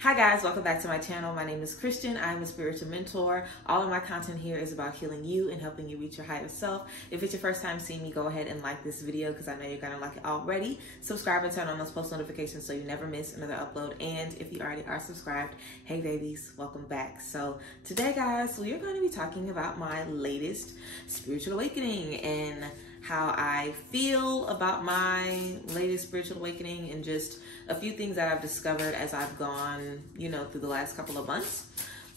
Hi guys, welcome back to my channel. My name is Christian. I'm a spiritual mentor. All of my content here is about healing you and helping you reach your higher self. If it's your first time seeing me, go ahead and like this video because I know you're gonna like it already. Subscribe and turn on those post notifications so you never miss another upload. And if you already are subscribed, hey babies, welcome back. So today guys, we are going to be talking about my latest spiritual awakening and how I feel about my latest spiritual awakening and just a few things that I've discovered as I've gone, through the last couple of months.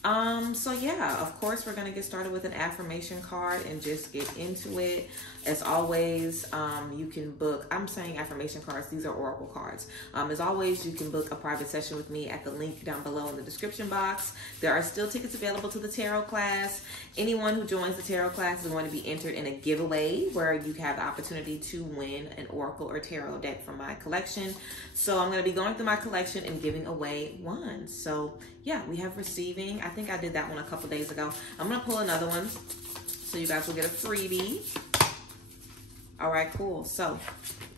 So yeah, of course, we're going to get started with an affirmation card and just get into it. As always, you can book, I'm saying affirmation cards, these are oracle cards. As always, you can book a private session with me at the link down below in the description box. There are still tickets available to the tarot class. Anyone who joins the tarot class is going to be entered in a giveaway where you have the opportunity to win an oracle or tarot deck from my collection. So I'm going to be going through my collection and giving away one. So yeah, we have receiving. I think I did that one a couple days ago. I'm going to pull another one so you guys will get a freebie. All right, cool. So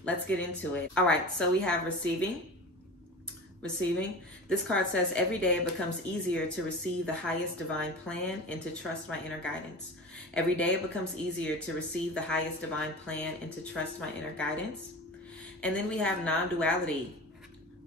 let's get into it. All right, so we have receiving. This card says, every day it becomes easier to receive the highest divine plan and to trust my inner guidance. Every day it becomes easier to receive the highest divine plan and to trust my inner guidance. And then we have non-duality.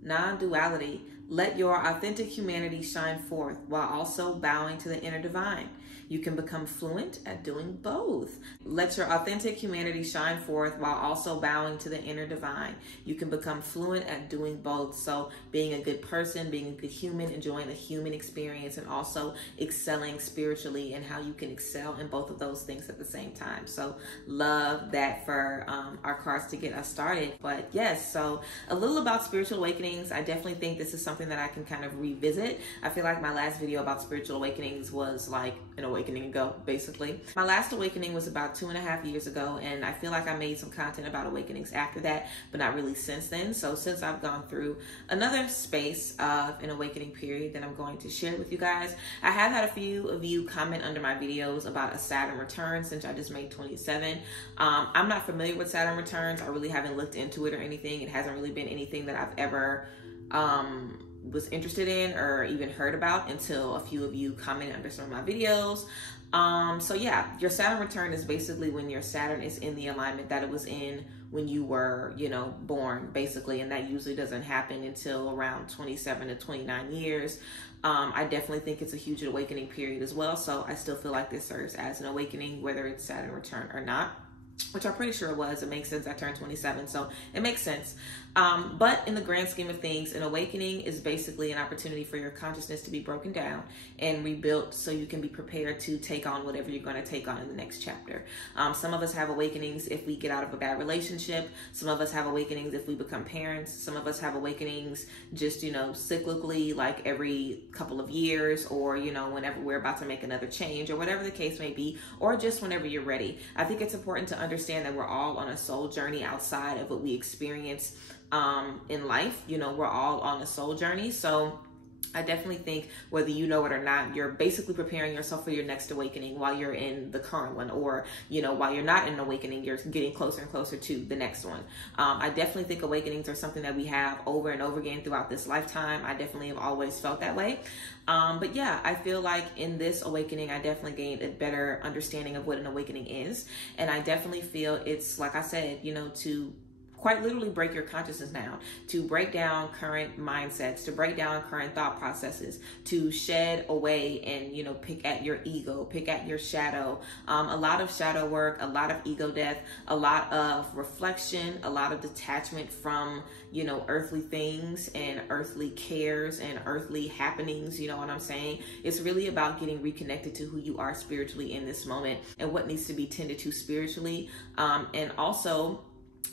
Non-duality. Let your authentic humanity shine forth while also bowing to the inner divine. You can become fluent at doing both. Let your authentic humanity shine forth while also bowing to the inner divine. You can become fluent at doing both. So being a good person, being a good human, enjoying the human experience, and also excelling spiritually and how you can excel in both of those things at the same time. So love that for our cards to get us started. But yes, so a little about spiritual awakenings. I definitely think this is something that I can kind of revisit. I feel like my last video about spiritual awakenings was like an awakening ago, basically. My last awakening was about 2.5 years ago, and I feel like I made some content about awakenings after that, but not really since then. So since I've gone through another space of an awakening period that I'm going to share with you guys, I have had a few of you comment under my videos about a Saturn return since I just made 27. I'm not familiar with Saturn returns. I really haven't looked into it or anything. It hasn't really been anything that I've ever was interested in or even heard about until a few of you commented under some of my videos. So yeah, your Saturn return is basically when your Saturn is in the alignment that it was in when you were, born, basically, and that usually doesn't happen until around 27 to 29 years. I definitely think it's a huge awakening period as well, so I still feel like this serves as an awakening, whether it's Saturn return or not, which I'm pretty sure it was. It makes sense. I turned 27, so it makes sense. But in the grand scheme of things, an awakening is basically an opportunity for your consciousness to be broken down and rebuilt so you can be prepared to take on whatever you're going to take on in the next chapter. Some of us have awakenings if we get out of a bad relationship. Some of us have awakenings if we become parents. Some of us have awakenings just, cyclically, like every couple of years, or, whenever we're about to make another change, or whatever the case may be, or just whenever you're ready. I think it's important to understand that we're all on a soul journey outside of what we experience in life. We're all on a soul journey. So I definitely think whether you know it or not, you're basically preparing yourself for your next awakening while you're in the current one, or, while you're not in an awakening, you're getting closer and closer to the next one. I definitely think awakenings are something that we have over and over again throughout this lifetime. I definitely have always felt that way. But yeah, I feel like in this awakening, I definitely gained a better understanding of what an awakening is. And I definitely feel it's, like I said, to quite literally break your consciousness down, to break down current mindsets, to break down current thought processes, to shed away and, pick at your ego, pick at your shadow. A lot of shadow work, a lot of ego death, a lot of reflection, a lot of detachment from, earthly things and earthly cares and earthly happenings. You know what I'm saying? It's really about getting reconnected to who you are spiritually in this moment and what needs to be tended to spiritually. And also,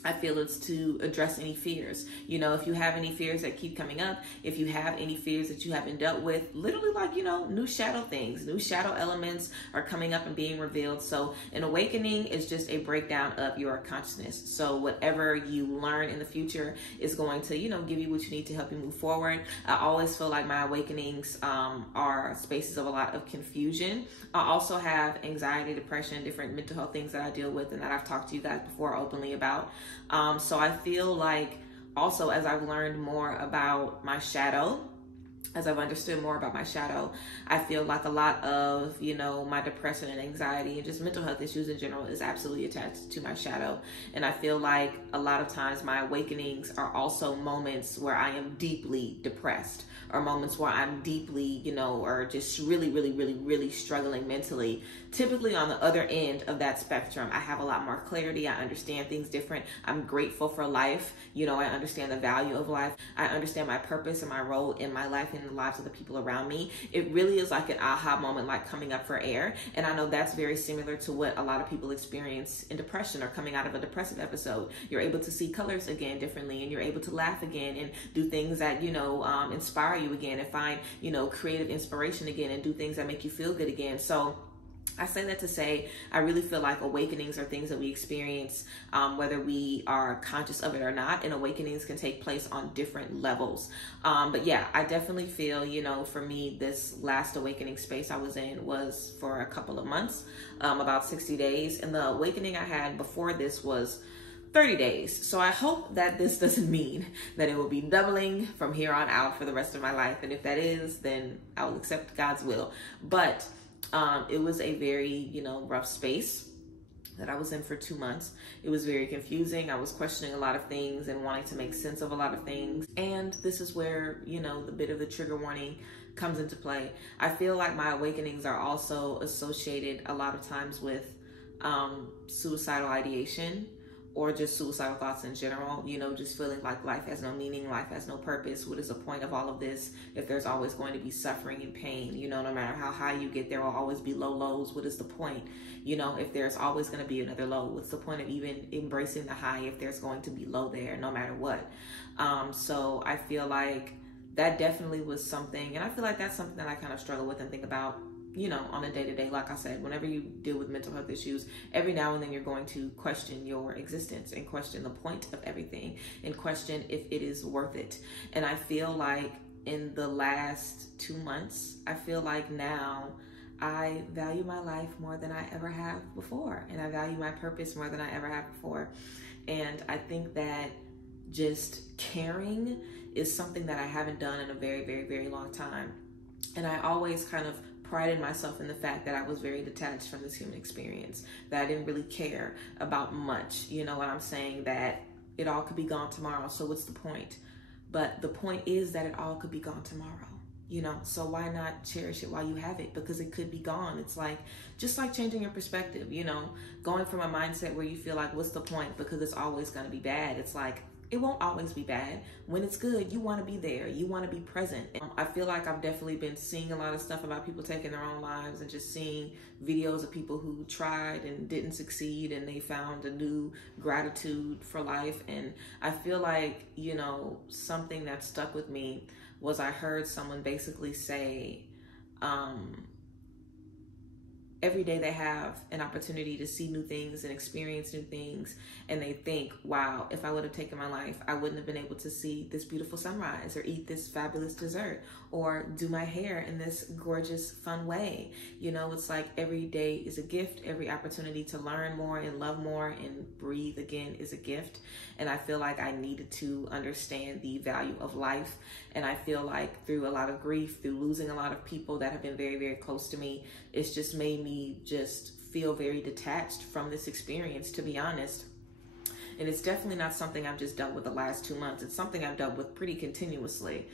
I feel it's to address any fears. If you have any fears that keep coming up, if you have any fears that you haven't dealt with, literally like, new shadow things, new shadow elements are coming up and being revealed. So an awakening is just a breakdown of your consciousness. So whatever you learn in the future is going to, give you what you need to help you move forward. I always feel like my awakenings are spaces of a lot of confusion. I also have anxiety, depression, different mental health things that I deal with and that I've talked to you guys before openly about. So I feel like also as I've learned more about my shadow, as I've understood more about my shadow, I feel like a lot of, my depression and anxiety and just mental health issues in general is absolutely attached to my shadow. And I feel like a lot of times my awakenings are also moments where I am deeply depressed, or moments where I'm deeply, or just really, really, really, really struggling mentally. Typically on the other end of that spectrum, I have a lot more clarity. I understand things different. I'm grateful for life. I understand the value of life. I understand my purpose and my role in my life and in the lives of the people around me. It really is like an aha moment, like coming up for air. And I know that's very similar to what a lot of people experience in depression or coming out of a depressive episode. You're able to see colors again differently, and you're able to laugh again and do things that, inspire you again, and find, creative inspiration again, and do things that make you feel good again. So I say that to say, I really feel like awakenings are things that we experience, whether we are conscious of it or not, and awakenings can take place on different levels. But yeah, I definitely feel, for me, this last awakening space I was in was for a couple of months, about 60 days. And the awakening I had before this was 30 days. So I hope that this doesn't mean that it will be doubling from here on out for the rest of my life. And if that is, then I will accept God's will. But it was a very, rough space that I was in for 2 months. It was very confusing. I was questioning a lot of things and wanting to make sense of a lot of things. And this is where, the bit of the trigger warning comes into play. I feel like my awakenings are also associated a lot of times with suicidal ideation, or just suicidal thoughts in general, just feeling like life has no meaning, life has no purpose. What is the point of all of this if there's always going to be suffering and pain? No matter how high you get, there will always be low lows. What is the point? If there's always going to be another low, what's the point of even embracing the high if there's going to be low there, no matter what? So I feel like that definitely was something, and I feel like that's something that I kind of struggle with and think about, on a day-to-day. Like I said, whenever you deal with mental health issues, every now and then you're going to question your existence and question the point of everything and question if it is worth it. And I feel like in the last 2 months, I feel like now I value my life more than I ever have before. And I value my purpose more than I ever have before. And I think that just caring is something that I haven't done in a very, very, very long time. And I always kind of prided myself in the fact that I was very detached from this human experience, that I didn't really care about much. You know what I'm saying? That it all could be gone tomorrow. So what's the point? But the point is that it all could be gone tomorrow. So why not cherish it while you have it? Because it could be gone. It's like, just like changing your perspective, going from a mindset where you feel like, what's the point? Because it's always going to be bad. It's like, it won't always be bad. When it's good, you want to be there. You want to be present. I feel like I've definitely been seeing a lot of stuff about people taking their own lives, and just seeing videos of people who tried and didn't succeed, and they found a new gratitude for life. And I feel like, something that stuck with me was I heard someone basically say, every day they have an opportunity to see new things and experience new things, and they think, wow, if I would have taken my life, I wouldn't have been able to see this beautiful sunrise, or eat this fabulous dessert, or do my hair in this gorgeous, fun way. It's like every day is a gift. Every opportunity to learn more and love more and breathe again is a gift. And I feel like I needed to understand the value of life. And I feel like through a lot of grief, through losing a lot of people that have been very, very close to me, it's just made me just feel very detached from this experience, to be honest. And it's definitely not something I've just dealt with the last 2 months. It's something I've dealt with pretty continuously.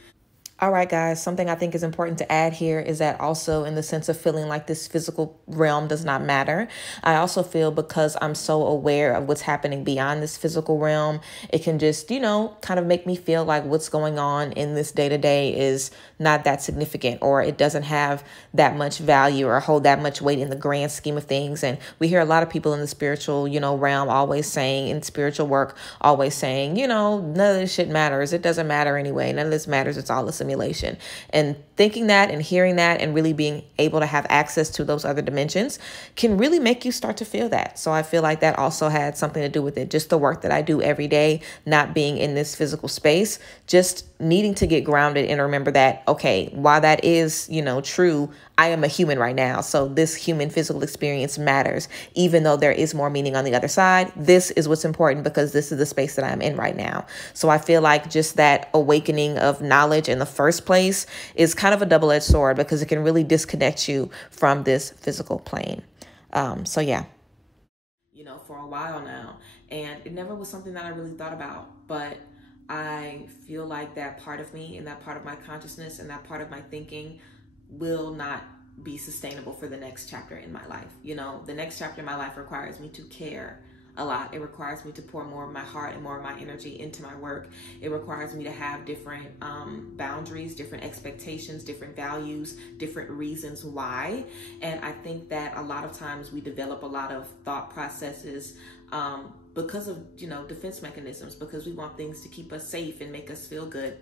All right, guys, something I think is important to add here is that also in the sense of feeling like this physical realm does not matter, I also feel because I'm so aware of what's happening beyond this physical realm, it can just, kind of make me feel like what's going on in this day-to-day is not that significant, or it doesn't have that much value or hold that much weight in the grand scheme of things. And we hear a lot of people in the spiritual, realm always saying, in spiritual work, always saying, none of this shit matters. It doesn't matter anyway. None of this matters. It's all a simulation. And thinking that and hearing that and really being able to have access to those other dimensions can really make you start to feel that. So I feel like that also had something to do with it. Just the work that I do every day, not being in this physical space, just needing to get grounded and remember that, okay, while that is, true, I am a human right now. So this human physical experience matters. Even though there is more meaning on the other side, this is what's important because this is the space that I'm in right now. So I feel like just that awakening of knowledge in the first place is kind of a double-edged sword because it can really disconnect you from this physical plane. So yeah. For a while now, and it never was something that I really thought about, but I feel like that part of me and that part of my consciousness and that part of my thinking will not be sustainable for the next chapter in my life. The next chapter in my life requires me to care a lot. It requires me to pour more of my heart and more of my energy into my work. It requires me to have different boundaries, different expectations, different values, different reasons why. And I think that a lot of times we develop a lot of thought processes because of, defense mechanisms, because we want things to keep us safe and make us feel good.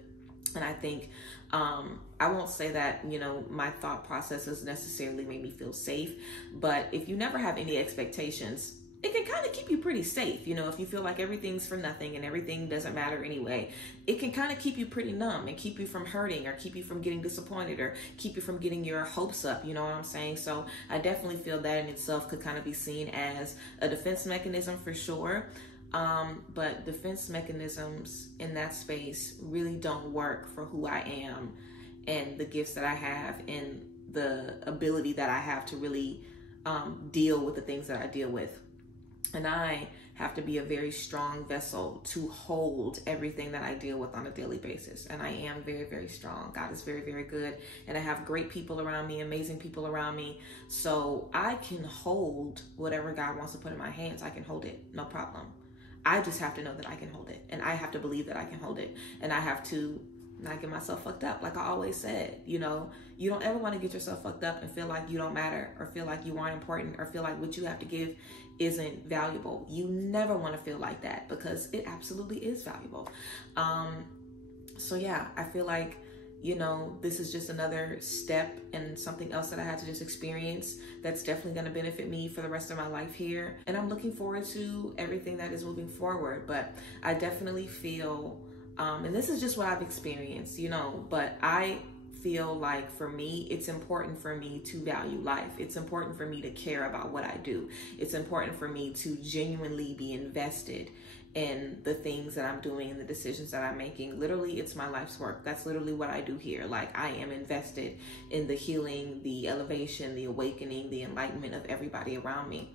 And I think, I won't say that, my thought processes necessarily make me feel safe, but if you never have any expectations, it can kind of keep you pretty safe. If you feel like everything's for nothing and everything doesn't matter anyway, it can kind of keep you pretty numb and keep you from hurting or keep you from getting disappointed or keep you from getting your hopes up. You know what I'm saying? So I definitely feel that in itself could kind of be seen as a defense mechanism for sure. But defense mechanisms in that space really don't work for who I am and the gifts that I have and the ability that I have to really deal with the things that I deal with. And I have to be a very strong vessel to hold everything that I deal with on a daily basis. And I am very, very strong. God is very, very good. And I have great people around me, amazing people around me. So I can hold whatever God wants to put in my hands. I can hold it, no problem. I just have to know that I can hold it. And I have to believe that I can hold it. And I have to not get myself fucked up. Like I always said, you don't ever want to get yourself fucked up and feel like you don't matter or feel like you aren't important or feel like what you have to give isn't valuable. You never want to feel like that because it absolutely is valuable. So yeah, I feel like, this is just another step and something else that I had to just experience that's definitely going to benefit me for the rest of my life here. And I'm looking forward to everything that is moving forward. But I definitely feel, and this is just what I've experienced, but I feel like for me, it's important for me to value life. It's important for me to care about what I do. It's important for me to genuinely be invested in the things that I'm doing and the decisions that I'm making. Literally, it's my life's work. That's literally what I do here. Like I am invested in the healing, the elevation, the awakening, the enlightenment of everybody around me.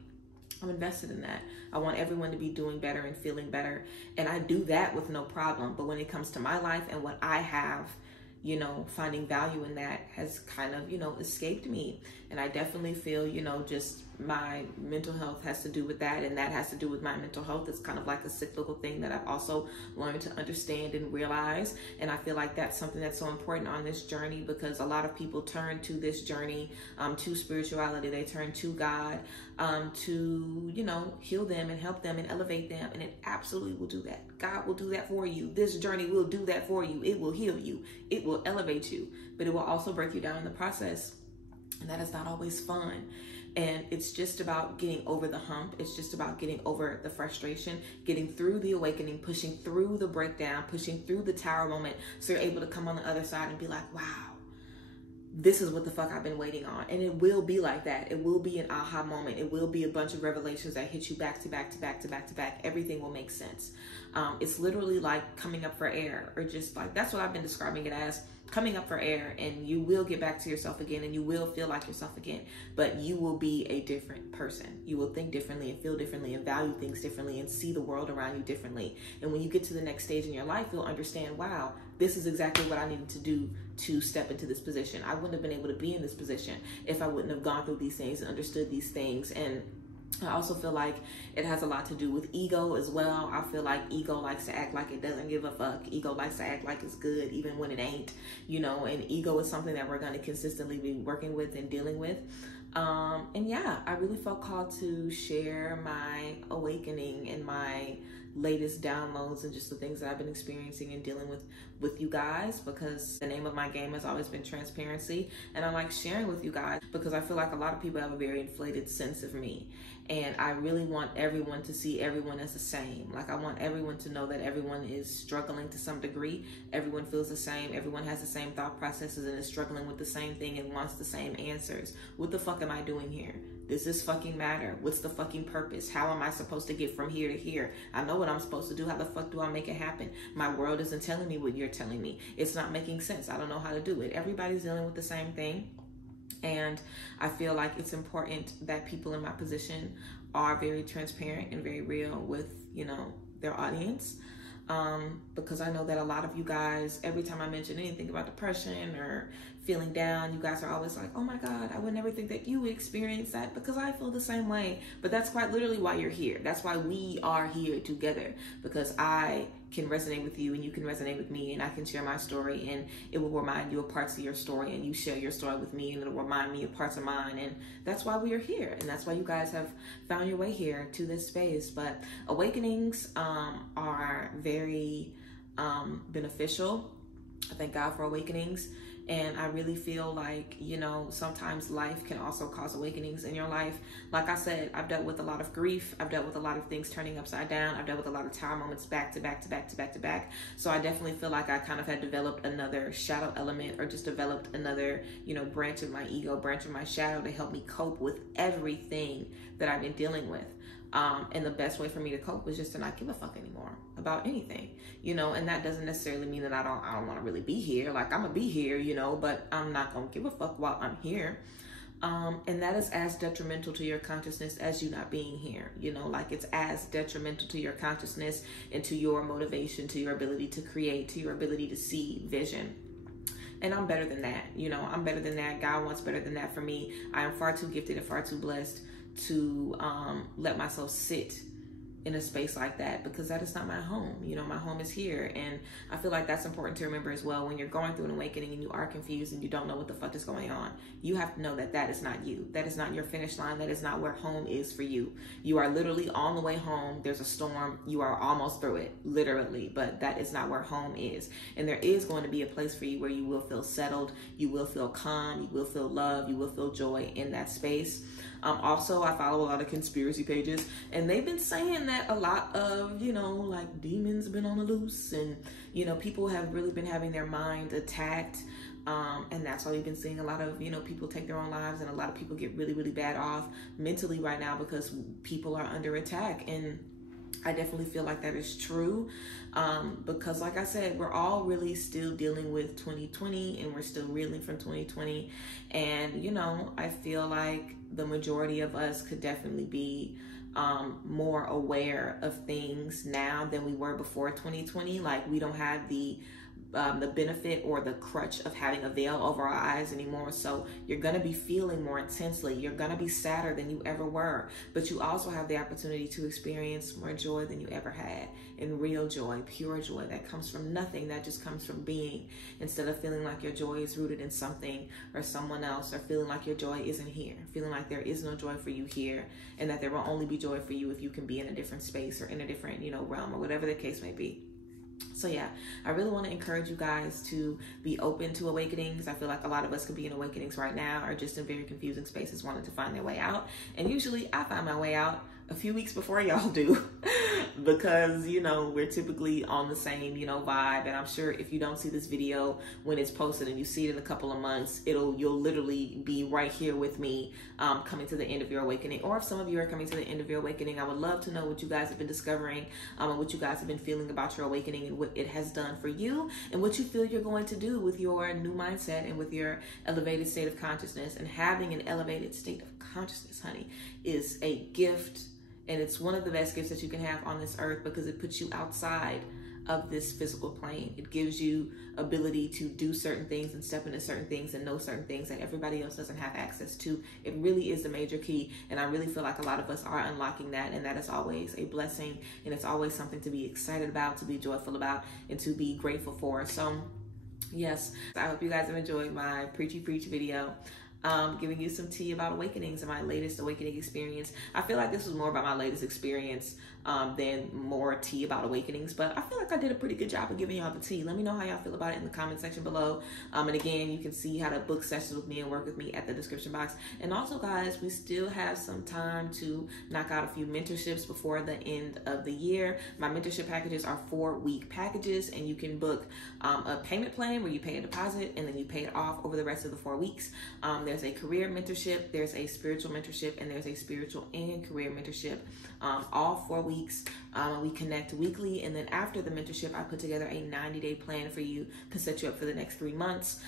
I'm invested in that. I want everyone to be doing better and feeling better. And I do that with no problem. But when it comes to my life and what I have, finding value in that has kind of, escaped me. And I definitely feel, just my mental health has to do with that. And that has to do with my mental health. It's kind of like a cyclical thing that I've also learned to understand and realize. And I feel like that's something that's so important on this journey because a lot of people turn to this journey, to spirituality. They turn to God, to, heal them and help them and elevate them. And it absolutely will do that. God will do that for you. This journey will do that for you. It will heal you. It will elevate you, but it will also break you down in the process. And that is not always fun. And it's just about getting over the hump. It's just about getting over the frustration, getting through the awakening, pushing through the breakdown, pushing through the tower moment. So you're able to come on the other side and be like, wow, this is what the fuck I've been waiting on. And it will be like that. It will be an aha moment. It will be a bunch of revelations that hit you back to back to back to back to back. Everything will make sense. It's literally like coming up for air, or just like, that's what I've been describing it as, coming up for air, and you will get back to yourself again and you will feel like yourself again, but you will be a different person. You will think differently and feel differently and value things differently and see the world around you differently. And when you get to the next stage in your life, you'll understand, wow, this is exactly what I needed to do to step into this position. I wouldn't have been able to be in this position if I wouldn't have gone through these things and understood these things. And I also feel like it has a lot to do with ego as well. I feel like ego likes to act like it doesn't give a fuck. Ego likes to act like it's good even when it ain't, and ego is something that we're going to consistently be working with and dealing with. And yeah, I really felt called to share my awakening and my latest downloads and just the things that I've been experiencing and dealing with you guys, because the name of my game has always been transparency, and I like sharing with you guys because I feel like a lot of people have a very inflated sense of me, and I really want everyone to see everyone as the same. Like, I want everyone to know that everyone is struggling to some degree. Everyone feels the same. Everyone has the same thought processes and is struggling with the same thing and wants the same answers. What the fuck am I doing here? Does this fucking matter? What's the fucking purpose? How am I supposed to get from here to here? I know what I'm supposed to do. How the fuck do I make it happen? My world isn't telling me what you're telling me. It's not making sense. I don't know how to do it. Everybody's dealing with the same thing. And I feel like it's important that people in my position are very transparent and very real with, you know, their audience. Because I know that a lot of you guys, every time I mention anything about depression or feeling down, you guys are always like, oh my God, I would never think that you would experience that, because I feel the same way. But that's quite literally why you're here. That's why we are here together, because I can resonate with you and you can resonate with me, and I can share my story and it will remind you of parts of your story, and you share your story with me and it'll remind me of parts of mine. And that's why we are here, and that's why you guys have found your way here to this space. But awakenings are very beneficial. I thank God for awakenings. And I really feel like, you know, sometimes life can also cause awakenings in your life. Like I said, I've dealt with a lot of grief. I've dealt with a lot of things turning upside down. I've dealt with a lot of tower moments back to back to back to back to back. So I definitely feel like I kind of had developed another shadow element, or just developed another, you know, branch of my ego, branch of my shadow to help me cope with everything that I've been dealing with. And the best way for me to cope was just to not give a fuck anymore about anything, you know. And that doesn't necessarily mean that I don't want to really be here. Like, I'm gonna be here, you know, but I'm not gonna give a fuck while I'm here. And that is as detrimental to your consciousness as you not being here, you know. Like, it's as detrimental to your consciousness and to your motivation, to your ability to create, to your ability to see vision. And I'm better than that, you know. I'm better than that. God wants better than that for me. I am far too gifted and far too blessed to let myself sit in a space like that, because that is not my home. You know, my home is here. And I feel like that's important to remember as well. When you're going through an awakening and you are confused and you don't know what the fuck is going on, you have to know that that is not you. That is not your finish line. That is not where home is for you. You are literally on the way home. There's a storm. You are almost through it, literally, but that is not where home is. And there is going to be a place for you where you will feel settled. You will feel calm. You will feel love. You will feel joy in that space. Also, I follow a lot of conspiracy pages, and they've been saying that a lot of, you know, like, demons been on the loose, and, you know, people have really been having their mind attacked. And that's why we've been seeing a lot of, you know, people take their own lives, and a lot of people get really, really bad off mentally right now because people are under attack. And I definitely feel like that is true, because like I said, we're all really still dealing with 2020, and we're still reeling from 2020. And, you know, I feel like the majority of us could definitely be more aware of things now than we were before 2020. Like, we don't have the benefit or the crutch of having a veil over our eyes anymore. So you're going to be feeling more intensely. You're going to be sadder than you ever were, but you also have the opportunity to experience more joy than you ever had, and real joy, pure joy that comes from nothing, that just comes from being, instead of feeling like your joy is rooted in something or someone else, or feeling like your joy isn't here, feeling like there is no joy for you here, and that there will only be joy for you if you can be in a different space or in a different, you know, realm, or whatever the case may be. So yeah, I really want to encourage you guys to be open to awakenings. I feel like a lot of us could be in awakenings right now, or just in very confusing spaces wanting to find their way out. And usually I find my way out a few weeks before y'all do, because, you know, we're typically on the same, you know, vibe. And I'm sure if you don't see this video when it's posted and you see it in a couple of months, you'll literally be right here with me, coming to the end of your awakening. Or if some of you are coming to the end of your awakening, I would love to know what you guys have been discovering, and what you guys have been feeling about your awakening, and what it has done for you, and what you feel you're going to do with your new mindset and with your elevated state of consciousness. And having an elevated state of consciousness, honey, is a gift. And it's one of the best gifts that you can have on this earth, because it puts you outside of this physical plane. It gives you ability to do certain things and step into certain things and know certain things that everybody else doesn't have access to. It really is the major key. And I really feel like a lot of us are unlocking that. And that is always a blessing. And it's always something to be excited about, to be joyful about, and to be grateful for. So yes, I hope you guys have enjoyed my preachy preach video. giving you some tea about awakenings and my latest awakening experience. I feel like this was more about my latest experience than more tea about awakenings, but I feel like I did a pretty good job of giving y'all the tea. Let me know how y'all feel about it in the comment section below. And again, you can see how to book sessions with me and work with me at the description box. And also, guys, we still have some time to knock out a few mentorships before the end of the year. My mentorship packages are 4-week packages, and you can book a payment plan where you pay a deposit and then you pay it off over the rest of the 4 weeks. There's a career mentorship, there's a spiritual mentorship, and there's a spiritual and career mentorship. All 4 weeks. We connect weekly, and then after the mentorship, I put together a 90-day plan for you to set you up for the next 3 months.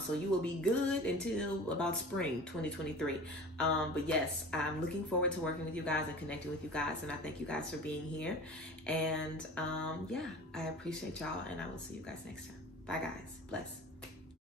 So you will be good until about spring 2023. But yes, I'm looking forward to working with you guys and connecting with you guys, and I thank you guys for being here. And yeah, I appreciate y'all, and I will see you guys next time. Bye, guys. Bless.